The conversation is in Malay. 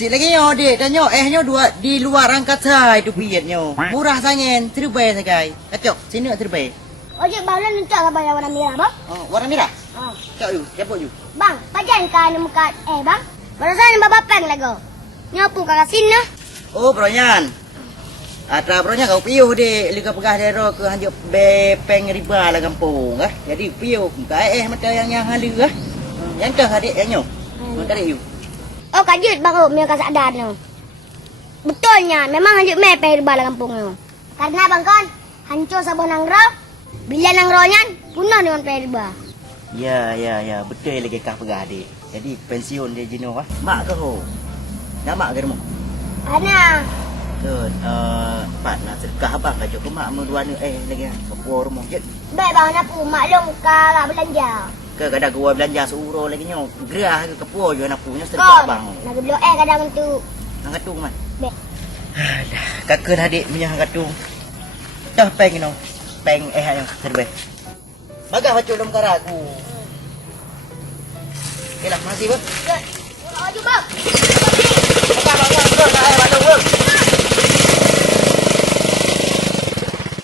Si lagi nyo, dek. Dan nyo, nyo dua di luar angkasa itu piet nyo. Murah sangen, terbaik sekali. Kacok, sini terbaik. Ojek bang nak minta apa yang warna merah bang? Oh, warna merah? Oh. Cak you, siapa you? Bang, pajan kan muka bang. Barasan bapak peng lego. Nyapu kakak sini. Oh, Bronyan. Atra bronya kau piuh dek, liga pegah dero ke hanjuk bepeng riba lah kampung ah. Jadi piuh muka mata yang halu ah. Yang kah adik yang nyo? Mana you? Oh kajut bang oh mereka sadar no. Betulnya memang hanjuk mepeng riba lah kampung no. Karena bang kon hancur sabun nanggro. Bila nanggronyan punah dengan periba. Ya, betul lagi kah pegah adik. Jadi pensiun dia jino ah. Mak ke ho? Nak mak ke rumah? Ana. Good. Pak nak sedekah abang kajak ke mak dua ni lagi kapur rumah je. Baik bang nak pu maklum ka belanja. Ke kadang gua belanja seuro lagi nyo. Gerah ke kapur je nak punya Kon. sedekah abang. Nak beli kadang tu. Nang katung man. Baik. Kakak adik punya katung. Dah peng no. Peng yang terbaik. Bagah bacuk dalam kara aku. Okeylah, makasih bang. Good. Murah baju bang.